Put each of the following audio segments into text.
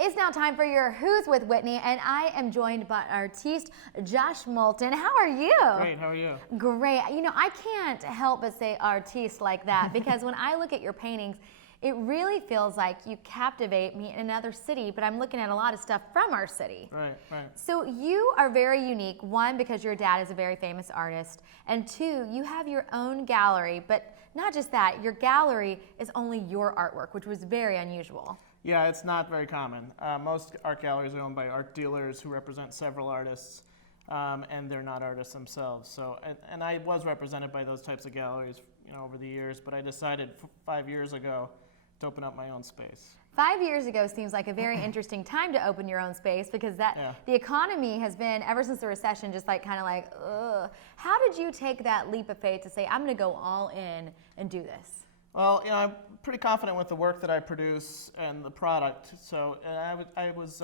It's now time for your Who's with Whitney, and I am joined by artiste Josh Moulton. How are you? Great, how are you? Great. You know, I can't help but say artiste like that because when I look at your paintings, it really feels like you captivate me in another city, but I'm looking at a lot of stuff from our city. Right. So you are very unique, one, because your dad is a very famous artist, and two, you have your own gallery, but not just that, your gallery is only your artwork, which was very unusual. Yeah, it's not very common. Most art galleries are owned by art dealers who represent several artists, and they're not artists themselves. So, and I was represented by those types of galleries, over the years, but I decided 5 years ago to open up my own space. 5 years ago seems like a very interesting time to open your own space because the economy has been, ever since the recession, just like kind of like, ugh. How did you take that leap of faith to say, I'm going to go all in and do this? Well, I'm pretty confident with the work that I produce and the product. So, and I was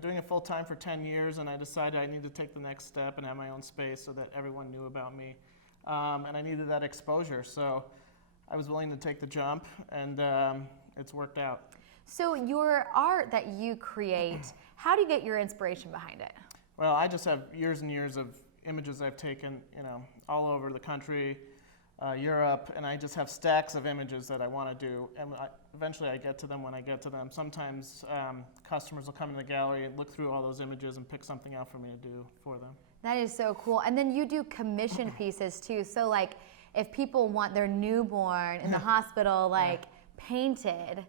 doing it full time for 10 years, and I decided I needed to take the next step and have my own space so that everyone knew about me, and I needed that exposure. So, I was willing to take the jump, and it's worked out. So your art that you create, how do you get your inspiration behind it? Well, I just have years and years of images I've taken, all over the country, Europe, and I just have stacks of images that I want to do, and eventually I get to them when I get to them. Sometimes customers will come to the gallery and look through all those images and pick something out for me to do for them. That is so cool. And then you do commission pieces too. So like if people want their newborn in the hospital painted,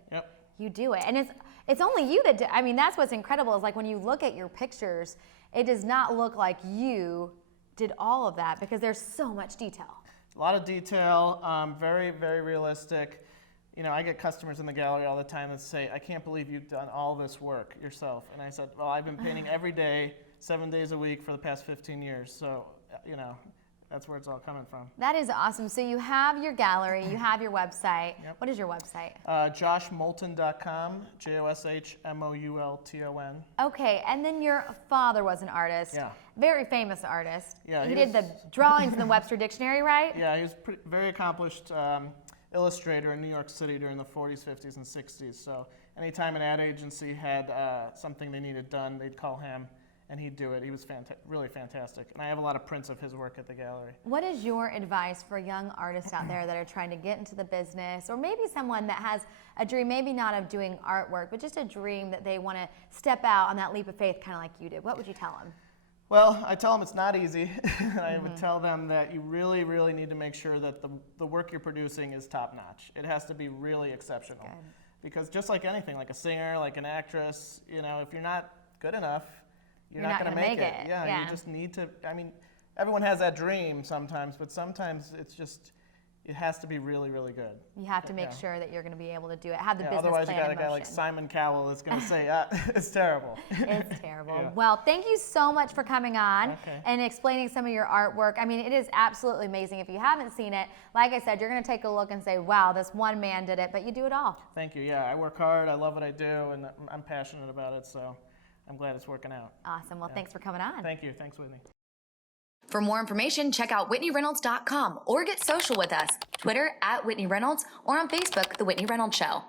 you do it. And it's only you that do. I mean, that's what's incredible is like when you look at your pictures, it does not look like you did all of that because there's so much detail. A lot of detail, very, very realistic. I get customers in the gallery all the time that say, I can't believe you've done all this work yourself. And I said, well, I've been painting every day, 7 days a week for the past 15 years. So, that's where it's all coming from. That is awesome. So you have your gallery, you have your website. Yep. What is your website? JoshMoulton.com, JoshMoulton. Okay, and then your father was an artist. Yeah. Very famous artist. Yeah, he did the drawings in the Webster Dictionary, right? Yeah, he was very accomplished illustrator in New York City during the 40s, 50s, and 60s. So anytime an ad agency had something they needed done, they'd call him. And he'd do it. He was really fantastic. And I have a lot of prints of his work at the gallery. What is your advice for young artists out there that are trying to get into the business, or maybe someone that has a dream, maybe not of doing artwork, but just a dream that they want to step out on that leap of faith kind of like you did? What would you tell them? Well, I tell them it's not easy. I would tell them that you really, really need to make sure that the work you're producing is top-notch. It has to be really exceptional. Good. Because just like anything, like a singer, like an actress, if you're not good enough, you're not going to make it. Yeah, you just need to, everyone has that dream sometimes, but sometimes it has to be really, really good. You have to make sure that you're going to be able to do it, have the business otherwise plan you got in a guy like Simon Cowell that's going to say, it's terrible. It's terrible. Yeah. Well, thank you so much for coming on and explaining some of your artwork. I mean, it is absolutely amazing. If you haven't seen it, like I said, you're going to take a look and say, wow, this one man did it, but you do it all. Thank you. Yeah, I work hard. I love what I do, and I'm passionate about it, so I'm glad it's working out. Awesome. Well, thanks for coming on. Thank you. Thanks, Whitney. For more information, check out WhitneyReynolds.com or get social with us. Twitter @Whitney Reynolds or on Facebook, The Whitney Reynolds Show.